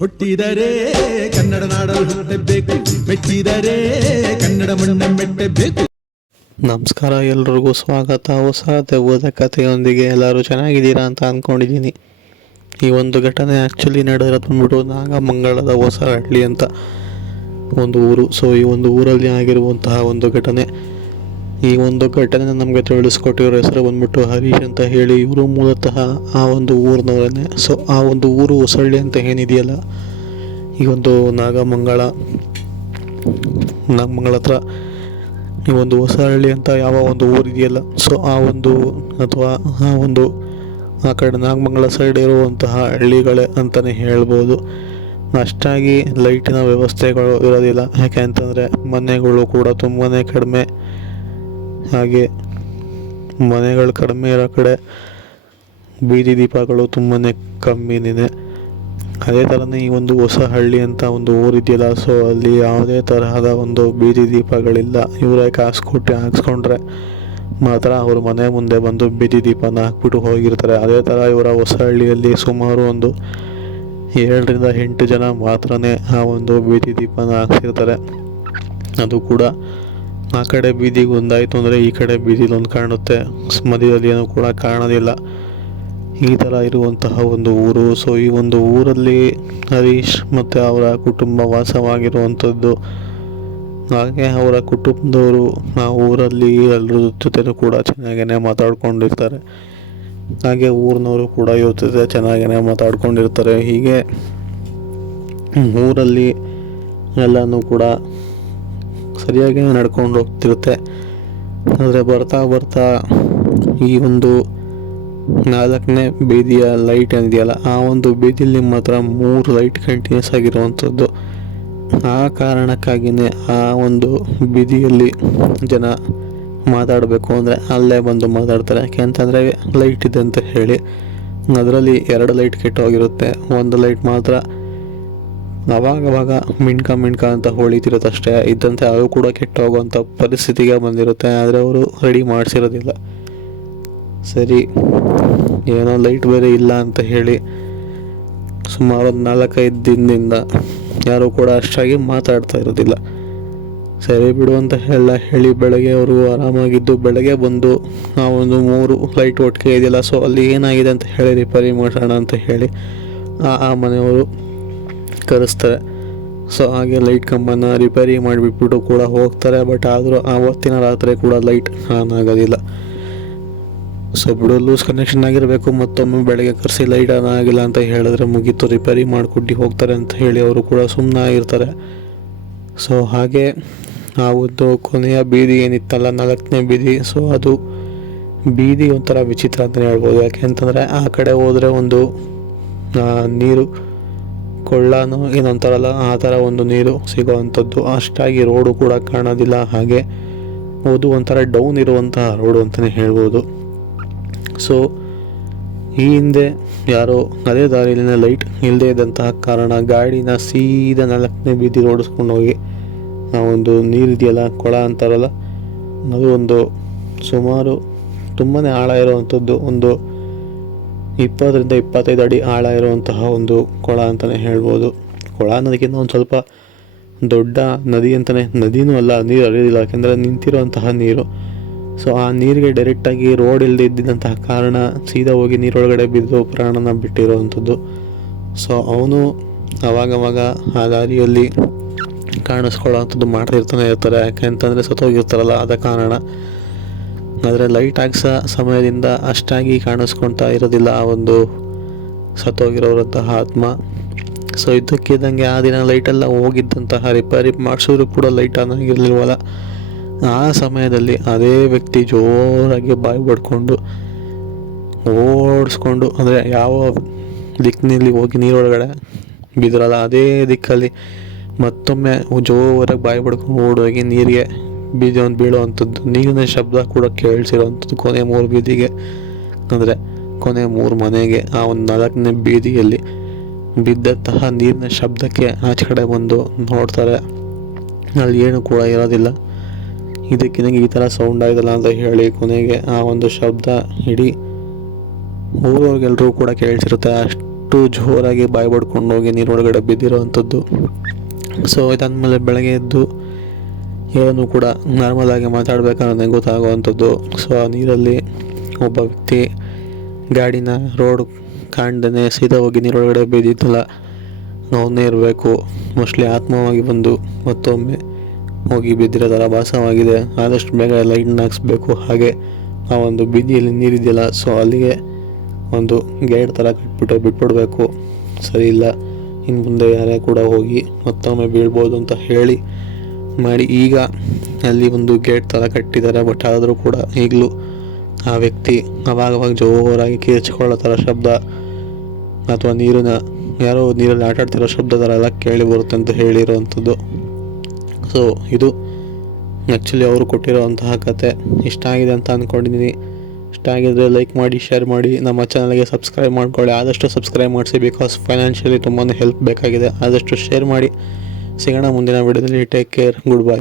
ಹುಟ್ಟಿದರೆ ಕನ್ನಡ ನಾಡಲು ಹುಟ್ಟಬೇಕು, ಮೆಟ್ಟಿದರೆ ಕನ್ನಡ ಮಣ್ಣ ಮೆಟ್ಟಬೇಕು. ನಮಸ್ಕಾರ, ಎಲ್ರಿಗೂ ಸ್ವಾಗತ. ಹೊಸ ದೆವ್ವದ ಕಥೆಯೊಂದಿಗೆ ಎಲ್ಲರೂ ಚೆನ್ನಾಗಿದ್ದೀರಾ ಅಂತ ಅಂದ್ಕೊಂಡಿದ್ದೀನಿ. ಈ ಒಂದು ಘಟನೆ ಆ್ಯಕ್ಚುಲಿ ನಡೆದಿರೋದು ಬಂದ್ಬಿಟ್ಟು ನಾಗಮಂಗಲದ ಹೊಸಹಳ್ಳಿ ಅಂತ ಒಂದು ಊರು. ಸೊ ಈ ಒಂದು ಊರಲ್ಲಿ ಆಗಿರುವಂತಹ ಒಂದು ಘಟನೆ. ಈ ಒಂದು ಘಟನೆ ನಮಗೆ ತಿಳಿಸ್ಕೊಟ್ಟಿರೋ ಹೆಸರು ಬಂದ್ಬಿಟ್ಟು ಹರೀಶ್ ಅಂತ ಹೇಳಿ. ಇವರು ಮೂಲತಃ ಆ ಒಂದು ಊರಿನವರೇ. ಸೊ ಆ ಒಂದು ಊರು ಹೊಸಹಳ್ಳಿ ಅಂತ ಏನಿದೆಯಲ್ಲ, ಈ ಒಂದು ನಾಗಮಂಗಲ ಹತ್ರ ಈ ಒಂದು ಹೊಸಹಳ್ಳಿ ಅಂತ ಯಾವ ಒಂದು ಊರಿದೆಯಲ್ಲ, ಸೊ ಆ ಒಂದು ಅಥವಾ ಆ ಕಡೆ ನಾಗಮಂಗಲ ಸೈಡ್ ಇರುವಂತಹ ಹಳ್ಳಿಗಳೇ ಅಂತಲೇ ಹೇಳ್ಬೋದು. ಅಷ್ಟಾಗಿ ಲೈಟಿನ ವ್ಯವಸ್ಥೆಗಳು ಇರೋದಿಲ್ಲ. ಯಾಕೆ ಅಂತಂದರೆ ಮನೆಗಳು ಕೂಡ ತುಂಬಾ ಕಡಿಮೆ. ಹಾಗೆ ಮನೆಗಳು ಕಡಿಮೆ ಇರೋ ಕಡೆ ಬೀದಿ ದೀಪಗಳು ತುಂಬಾ ಕಮ್ಮಿನೇ. ಅದೇ ಥರನೇ ಈ ಒಂದು ಹೊಸಹಳ್ಳಿ ಅಂತ ಒಂದು ಊರಿದೆಯಲ್ಲ, ಸೊ ಅಲ್ಲಿ ಯಾವುದೇ ತರಹದ ಒಂದು ಬೀದಿ ದೀಪಗಳಿಲ್ಲ. ಇವರೇ ಕಾಸು ಕೊಟ್ಟು ಹಾಕ್ಸ್ಕೊಂಡ್ರೆ ಮಾತ್ರ ಅವ್ರ ಮನೆ ಮುಂದೆ ಬಂದು ಬೀದಿ ದೀಪನ ಹಾಕ್ಬಿಟ್ಟು ಹೋಗಿರ್ತಾರೆ. ಅದೇ ಥರ ಇವರ ಹೊಸಹಳ್ಳಿಯಲ್ಲಿ ಸುಮಾರು ಒಂದು 7ರಿಂದ 8 ಜನ ಮಾತ್ರನೇ ಆ ಒಂದು ಬೀದಿ ದೀಪನ ಹಾಕ್ಸಿರ್ತಾರೆ. ಅದು ಕೂಡ ಆ ಕಡೆ ಬೀದಿಗೆ ಒಂದಾಯಿತು ಅಂದರೆ ಈ ಕಡೆ ಬೀದಿಲಿ ಒಂದು ಕಾಣುತ್ತೆ, ಮಧ್ಯದಲ್ಲಿ ಏನೂ ಕೂಡ ಕಾಣೋದಿಲ್ಲ. ಈ ಥರ ಇರುವಂತಹ ಒಂದು ಊರು. ಸೊ ಈ ಒಂದು ಊರಲ್ಲಿ ಹರೀಶ್ ಮತ್ತು ಅವರ ಕುಟುಂಬ ವಾಸವಾಗಿರುವಂಥದ್ದು. ಹಾಗೆ ಅವರ ಕುಟುಂಬದವರು ಆ ಊರಲ್ಲಿ ಎಲ್ಲರ ಜೊತೆನೂ ಕೂಡ ಚೆನ್ನಾಗೇ ಮಾತಾಡ್ಕೊಂಡಿರ್ತಾರೆ. ಹಾಗೆ ಊರಿನವರು ಕೂಡ ಇವ್ರ ಜೊತೆ ಚೆನ್ನಾಗೇ ಮಾತಾಡ್ಕೊಂಡಿರ್ತಾರೆ. ಹೀಗೆ ಊರಲ್ಲಿ ಎಲ್ಲನೂ ಕೂಡ ಸರಿಯಾಗಿ ನಡ್ಕೊಂಡು ಹೋಗ್ತಿರುತ್ತೆ. ಆದರೆ ಬರ್ತಾ ಈ ಒಂದು 4ನೇ ಬೀದಿಯ ಲೈಟ್ ಏನಿದೆಯಲ್ಲ, ಆ ಒಂದು ಬೀದಿಯಲ್ಲಿ ಮಾತ್ರ 3 ಲೈಟ್ ಕಂಟಿನ್ಯೂಸ್ ಆಗಿರುವಂಥದ್ದು. ಆ ಕಾರಣಕ್ಕಾಗಿಯೇ ಆ ಒಂದು ಬೀದಿಯಲ್ಲಿ ಜನ ಮಾತಾಡಬೇಕು ಅಂದರೆ ಅಲ್ಲೇ ಬಂದು ಮಾತಾಡ್ತಾರೆ. ಯಾಕೆ ಅಂತಂದರೆ ಲೈಟ್ ಇದೆ ಅಂತ ಹೇಳಿ. ಅದರಲ್ಲಿ 2 ಲೈಟ್ ಕೆಟ್ಟೋಗಿರುತ್ತೆ. ಒಂದು ಲೈಟ್ ಮಾತ್ರ ಅವಾಗವಾಗ ಮಿಣ್ಕ ಅಂತ ಹೊಳಿತಿರುತ್ತೆ ಅಷ್ಟೇ. ಇದ್ದಂತೆ ಅದು ಕೂಡ ಕೆಟ್ಟೋಗುವಂಥ ಪರಿಸ್ಥಿತಿಗೆ ಬಂದಿರುತ್ತೆ. ಆದರೆ ಅವರು ರೆಡಿ ಮಾಡಿಸಿರೋದಿಲ್ಲ. ಸರಿ, ಏನೋ ಲೈಟ್ ಬೇರೆ ಇಲ್ಲ ಅಂತ ಹೇಳಿ ಸುಮಾರು 4-5 ದಿನದಿಂದ ಯಾರೂ ಕೂಡ ಅಷ್ಟಾಗಿ ಮಾತಾಡ್ತಾ ಇರೋದಿಲ್ಲ. ಸರಿ ಬಿಡು ಅಂತ ಹೇಳಿ ಬೆಳಗ್ಗೆ ಅವರು ಆರಾಮಾಗಿದ್ದು ಬೆಳಗ್ಗೆ ಬಂದು ಆ ಒಂದು 3 ಲೈಟ್ ಒಟ್ಟಿಗೆ ಇದೆಯಲ್ಲ, ಸೊ ಅಲ್ಲಿ ಏನಾಗಿದೆ ಅಂತ ಹೇಳಿ ರಿಪೇರಿ ಮಾಡೋಣ ಅಂತ ಹೇಳಿ ಆ ಮನೆಯವರು ಕರೆಸ್ತಾರೆ. ಸೊ ಹಾಗೆ ಲೈಟ್ ಕಂಬನ ರಿಪೇರಿ ಮಾಡಿಬಿಟ್ಬಿಟ್ಟು ಕೂಡ ಹೋಗ್ತಾರೆ. ಬಟ್ ಆದರೂ ಆವತ್ತಿನ ರಾತ್ರಿ ಕೂಡ ಲೈಟ್ ಆನ್ ಆಗೋದಿಲ್ಲ. ಸೊ ಬಿಡು, ಲೂಸ್ ಕನೆಕ್ಷನ್ ಆಗಿರಬೇಕು, ಮತ್ತೊಮ್ಮೆ ಬೆಳಗ್ಗೆ ಕರೆಸಿ ಲೈಟ್ ಆನ್ ಆಗಿಲ್ಲ ಅಂತ ಹೇಳಿದ್ರೆ ಮುಗೀತು, ರಿಪೇರಿ ಮಾಡಿಕೊಟ್ಟು ಹೋಗ್ತಾರೆ ಅಂತ ಹೇಳಿ ಅವರು ಕೂಡ ಸುಮ್ಮನೆ ಆಗಿರ್ತಾರೆ. ಸೊ ಹಾಗೆ ಆ ಒಂದು ಕೊನೆಯ ಬೀದಿ ಏನಿತ್ತಲ್ಲ, 4ನೇ ಬೀದಿ, ಸೊ ಅದು ಬೀದಿ ಒಂಥರ ವಿಚಿತ್ರ ಅಂತಲೇ ಹೇಳ್ಬೋದು. ಯಾಕೆ ಅಂತಂದರೆ ಆ ಕಡೆ ಹೋದರೆ ಒಂದು ನೀರು ಕೊಳ್ಳನೋ ಏನಂತಾರಲ್ಲ, ಆ ಥರ ಒಂದು ನೀರು ಸಿಗೋವಂಥದ್ದು. ಅಷ್ಟಾಗಿ ರೋಡು ಕೂಡ ಕಾಣೋದಿಲ್ಲ. ಹಾಗೆ ಅದು ಒಂಥರ ಡೌನ್ ಇರುವಂತಹ ರೋಡು ಅಂತಲೇ ಹೇಳ್ಬೋದು. ಸೊ ಈ ಹಿಂದೆ ಯಾರೋ ಅದೇ ದಾರಿಯಲ್ಲಿನ ಲೈಟ್ ಇಲ್ಲದೇ ಇದ್ದಂತಹ ಕಾರಣ ಗಾಡಿನ ಸೀದಾ 4ನೇ ಬೀದಿ ಓಡಿಸ್ಕೊಂಡು ಹೋಗಿ ಆ ಒಂದು ನೀರಿದೆಯಲ್ಲ, ಕೊಳ ಅಂತಾರಲ್ಲ, ಅದು ಒಂದು ಸುಮಾರು ತುಂಬಾ ಆಳ ಇರುವಂಥದ್ದು, ಒಂದು 20ರಿಂದ 25 ಅಡಿ ಆಳ ಇರುವಂತಹ ಒಂದು ಕೊಳ ಅಂತಲೇ ಹೇಳ್ಬೋದು. ಕೊಳ ಅನ್ನೋದಕ್ಕಿಂತ ಒಂದು ಸ್ವಲ್ಪ ದೊಡ್ಡ ನದಿ ಅಂತಲೇ, ನದಿನೂ ಅಲ್ಲ, ನೀರು ಹರಿಯೋದಿಲ್ಲ, ಯಾಕೆಂದರೆ ನಿಂತಿರುವಂತಹ ನೀರು. ಸೊ ಆ ನೀರಿಗೆ ಡೈರೆಕ್ಟಾಗಿ ರೋಡ್ ಇಲ್ಲದೆ ಇದ್ದಿದ್ದಂತಹ ಕಾರಣ ಸೀದಾ ಹೋಗಿ ನೀರೊಳಗಡೆ ಬಿದ್ದು ಪ್ರಾಣನ ಬಿಟ್ಟಿರೋವಂಥದ್ದು. ಸೊ ಅವನು ಅವಾಗವಾಗ ಆ ದಾರಿಯಲ್ಲಿ ಕಾಣಿಸ್ಕೊಳ್ಳೋವಂಥದ್ದು ಮಾಡ್ತಿರ್ತಾನೆ ಇರ್ತಾರೆ. ಯಾಕೆ ಅಂತಂದರೆ ಸತ್ತೋಗಿರ್ತಾರಲ್ಲ, ಆದ ಕಾರಣ. ಆದರೆ ಲೈಟ್ ಹಾಕ್ಸೋ ಸಮಯದಿಂದ ಅಷ್ಟಾಗಿ ಕಾಣಿಸ್ಕೊಳ್ತಾ ಇರೋದಿಲ್ಲ ಆ ಒಂದು ಸತ್ತೋಗಿರೋರಂತಹ ಆತ್ಮ. ಸೊ ಇದ್ದಕ್ಕಿದ್ದಂಗೆ ಆ ದಿನ ಲೈಟೆಲ್ಲ ಹೋಗಿದ್ದಂತಹ ರಿಪೇರಿ ಮಾಡಿಸಿದ್ರು ಕೂಡ ಲೈಟ್ ಆನ್ ಆಗಿರಲಿಲ್ವಲ್ಲ. ಆ ಸಮಯದಲ್ಲಿ ಅದೇ ವ್ಯಕ್ತಿ ಜೋರಾಗಿ ಬಾಯಿ ಬಡ್ಕೊಂಡು ಓಡಿಸ್ಕೊಂಡು, ಅಂದರೆ ಯಾವ ದಿಕ್ಕಿನಲ್ಲಿ ಹೋಗಿ ನೀರೊಳಗಡೆ ಬಿದ್ರಲ್ಲ ಅದೇ ದಿಕ್ಕಲ್ಲಿ ಮತ್ತೊಮ್ಮೆ ಜೋರಾಗಿ ಬಾಯಿ ಬಡ್ಕೊಂಡು ಓಡೋಗಿ ನೀರಿಗೆ ಬೀಳುವಂಥದ್ದು. ನೀರಿನ ಶಬ್ದ ಕೂಡ ಕೇಳಿಸಿರೋವಂಥದ್ದು ಕೊನೆ 3 ಬೀದಿಗೆ, ಅಂದರೆ ಕೊನೆ 3 ಮನೆಗೆ. ಆ ಒಂದು 4ನೇ ಬೀದಿಯಲ್ಲಿ ಬಿದ್ದಂತಹ ನೀರಿನ ಶಬ್ದಕ್ಕೆ ಆಚೆ ಕಡೆ ಬಂದು ನೋಡ್ತಾರೆ. ಅಲ್ಲಿ ಏನು ಕೂಡ ಇರೋದಿಲ್ಲ. ಇದಕ್ಕಿದಂಗೆ ಈ ಥರ ಸೌಂಡ್ ಆಗೋದಿಲ್ಲ ಅಂತ ಹೇಳಿ ಕೊನೆಗೆ ಆ ಒಂದು ಶಬ್ದ ಇಡೀ ಊರವ್ರಿಗೆಲ್ಲರೂ ಕೂಡ ಕೇಳಿಸಿರುತ್ತೆ. ಅಷ್ಟು ಜೋರಾಗಿ ಬಾಯಿ ಬಡ್ಕೊಂಡು ಹೋಗಿ ನೀರೊಳಗಡೆ ಬಿದ್ದಿರೋವಂಥದ್ದು. ಸೊ ಇದಾದಮೇಲೆ ಬೆಳಗ್ಗೆ ಎದ್ದು ಏನೂ ಕೂಡ ನಾರ್ಮಲಾಗಿ ಮಾತಾಡಬೇಕನ್ನೋದೇ ಗೊತ್ತಾಗುವಂಥದ್ದು. ಸೊ ಆ ನೀರಲ್ಲಿ ಒಬ್ಬ ವ್ಯಕ್ತಿ ಗಾಡಿನ ರೋಡ್ ಕಾಣ್ದೇ ಸೀದಾ ಹೋಗಿ ನೀರೊಳಗಡೆ ಬಿದ್ದಿದ್ದಲ್ಲ, ಅವನ್ನೇ ಇರಬೇಕು. ಮೋಸ್ಟ್ಲಿ ಆತ್ಮವಾಗಿ ಬಂದು ಮತ್ತೊಮ್ಮೆ ಹೋಗಿ ಬಿದ್ದಿರೋ ಥರ ಭಾಸವಾಗಿದೆ. ಆದಷ್ಟು ಬೇಗ ಲೈಟ್ನ ಹಾಕ್ಸ್ಬೇಕು. ಹಾಗೆ ಆ ಒಂದು ಬೀದಿಯಲ್ಲಿ ನೀರಿದೆಯಲ್ಲ, ಸೊ ಅಲ್ಲಿಗೆ ಒಂದು ಗೇಟ್ ಥರ ಬಿಟ್ಬಿಡಬೇಕು. ಸರಿ ಇಲ್ಲ, ಇನ್ನು ಮುಂದೆ ಯಾರೇ ಕೂಡ ಹೋಗಿ ಮತ್ತೊಮ್ಮೆ ಬೀಳ್ಬೋದು ಅಂತ ಹೇಳಿ ಮಾಡಿ. ಈಗ ಅಲ್ಲಿ ಒಂದು ಗೇಟ್ ಥರ ಕಟ್ಟಿದ್ದಾರೆ, ಬಟ್ ಆದರೂ ಕೂಡ ಈಗಲೂ ಆ ವ್ಯಕ್ತಿ ಅವಾಗವಾಗ ಜೋರಾಗಿ ಕಿರ್ಚ್ಕೊಳ್ಳೋ ಥರ ಶಬ್ದ ಅಥವಾ ಯಾರೋ ನೀರಲ್ಲಿ ಆಟಾಡ್ತಿರೋ ಶಬ್ದ ಥರ ಎಲ್ಲ ಕೇಳಿ ಬರುತ್ತೆ ಅಂತ ಹೇಳಿರೋವಂಥದ್ದು. ಸೊ ಇದು ಆ್ಯಕ್ಚುಲಿ ಅವರು ಕೊಟ್ಟಿರೋವಂತಹ ಕತೆ. ಇಷ್ಟ ಆಗಿದೆ ಅಂತ ಅಂದ್ಕೊಂಡಿದ್ದೀನಿ. ಇಷ್ಟ ಆಗಿದ್ರೆ ಲೈಕ್ ಮಾಡಿ, ಶೇರ್ ಮಾಡಿ, ನಮ್ಮ ಚಾನಲ್ಗೆ ಸಬ್ಸ್ಕ್ರೈಬ್ ಮಾಡ್ಕೊಳ್ಳಿ. ಆದಷ್ಟು ಸಬ್ಸ್ಕ್ರೈಬ್ ಮಾಡಿಸಿ, ಬಿಕಾಸ್ ಫೈನಾನ್ಷಿಯಲಿ ತುಂಬಾ ಹೆಲ್ಪ್ ಬೇಕಾಗಿದೆ. ಆದಷ್ಟು ಶೇರ್ ಮಾಡಿ. ಸಿಗೋಣ ಮುಂದಿನ ವಿಡಿಯೋದಲ್ಲಿ. Take care, good bye.